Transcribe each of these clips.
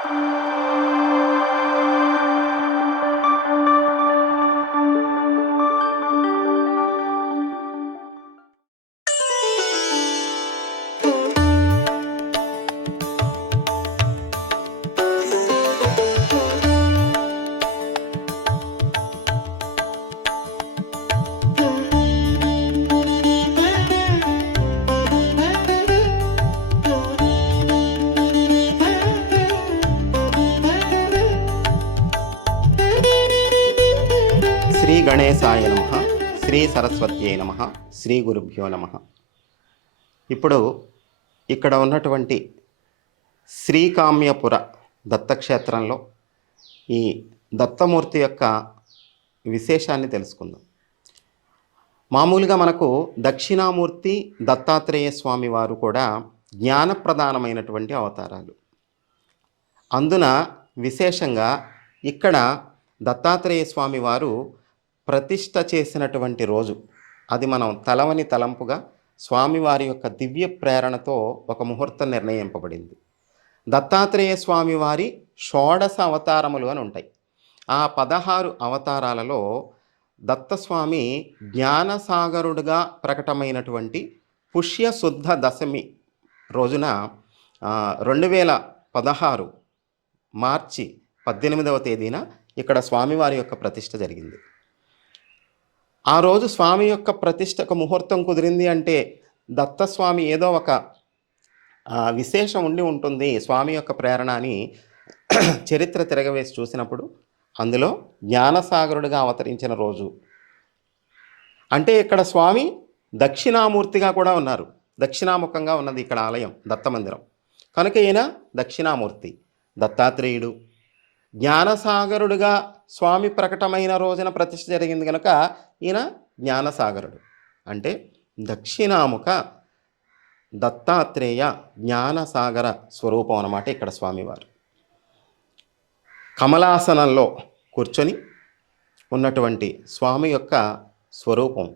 శ్రీ గణేశాయ నమః, శ్రీ సరస్వత్యై నమః, శ్రీ గురుభ్యో నమః. ఇప్పుడు ఇక్కడ ఉన్నటువంటి శ్రీకామ్యపుర దత్తక్షేత్రంలో ఈ దత్తమూర్తి యొక్క విశేషాన్ని తెలుసుకుందాం. మామూలుగా మనకు దక్షిణామూర్తి దత్తాత్రేయ స్వామి వారు కూడా జ్ఞానప్రధానమైనటువంటి అవతారాలు. అందున విశేషంగా ఇక్కడ దత్తాత్రేయ స్వామి వారు ప్రతిష్ట చేసినటువంటి రోజు, అది మనం తలవని తలంపుగా స్వామివారి యొక్క దివ్య ప్రేరణతో ఒక ముహూర్తం నిర్ణయింపబడింది. దత్తాత్రేయ స్వామివారి షోడశ అవతారములు అని ఉంటాయి. ఆ 16 అవతారాలలో దత్తస్వామి జ్ఞానసాగరుడుగా ప్రకటమైనటువంటి పుష్యశుద్ధ దశమి రోజున 2016 మార్చి 18వ తేదీన ఇక్కడ స్వామివారి యొక్క ప్రతిష్ట జరిగింది. ఆ రోజు స్వామి యొక్క ప్రతిష్టకు ముహూర్తం కుదిరింది అంటే దత్తస్వామి ఏదో ఒక విశేషం ఉండి ఉంటుంది స్వామి యొక్క ప్రేరణ అని చరిత్ర తిరగవేసి చూసినప్పుడు అందులో జ్ఞానసాగరుడిగా అవతరించిన రోజు. అంటే ఇక్కడ స్వామి దక్షిణామూర్తిగా కూడా ఉన్నారు. దక్షిణాముఖంగా ఉన్నది ఇక్కడ ఆలయం దత్తమందిరం కనుక ఈయన దక్షిణామూర్తి. దత్తాత్రేయుడు జ్ఞానసాగరుడుగా స్వామి ప్రకటమైన రోజున ప్రతిష్ఠ జరిగింది కనుక ఈయన జ్ఞానసాగరుడు. అంటే దక్షిణాముఖ దత్తాత్రేయ జ్ఞానసాగర స్వరూపం అన్నమాట ఇక్కడ స్వామివారు. కమలాసనంలో కూర్చొని ఉన్నటువంటి స్వామి యొక్క స్వరూపం.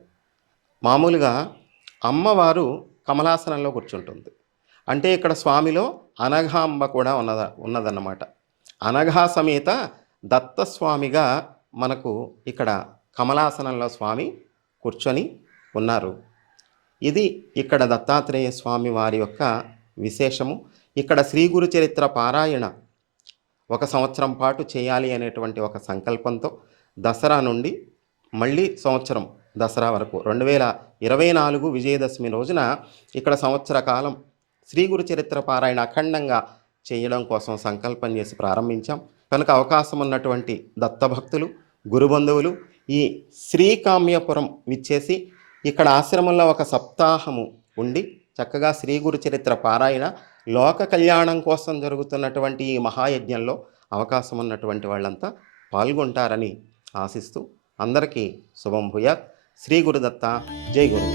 మామూలుగా అమ్మవారు కమలాసనంలో కూర్చుంటుంది. అంటే ఇక్కడ స్వామిలో అనఘాంబ కూడా ఉన్నదన్నమాట. అనఘా సమేత దత్తస్వామిగా మనకు ఇక్కడ కమలాసనంలో స్వామి కూర్చొని ఉన్నారు. ఇది ఇక్కడ దత్తాత్రేయ స్వామి వారి యొక్క విశేషము. ఇక్కడ శ్రీ గురు చరిత్ర పారాయణ 1 సంవత్సరం పాటు చేయాలి అనేటువంటి ఒక సంకల్పంతో దసరా నుండి మళ్ళీ సంవత్సరం దసరా వరకు 2024 విజయదశమి రోజున ఇక్కడ సంవత్సర కాలం శ్రీ గురు చరిత్ర పారాయణ అఖండంగా చేయడం కోసం సంకల్పం చేసి ప్రారంభించాం. కనుక అవకాశం ఉన్నటువంటి దత్తభక్తులు గురుబంధువులు ఈ శ్రీకామ్యపురం విచ్చేసి ఇక్కడ ఆశ్రమంలో ఒక సప్తాహము ఉండి చక్కగా శ్రీ గురు చరిత్ర పారాయణ లోక కళ్యాణం కోసం జరుగుతున్నటువంటి ఈ మహాయజ్ఞంలో అవకాశం ఉన్నటువంటి వాళ్ళంతా పాల్గొంటారని ఆశిస్తూ అందరికీ శుభం భూయాత్. శ్రీ గురుదత్త. జై గురు.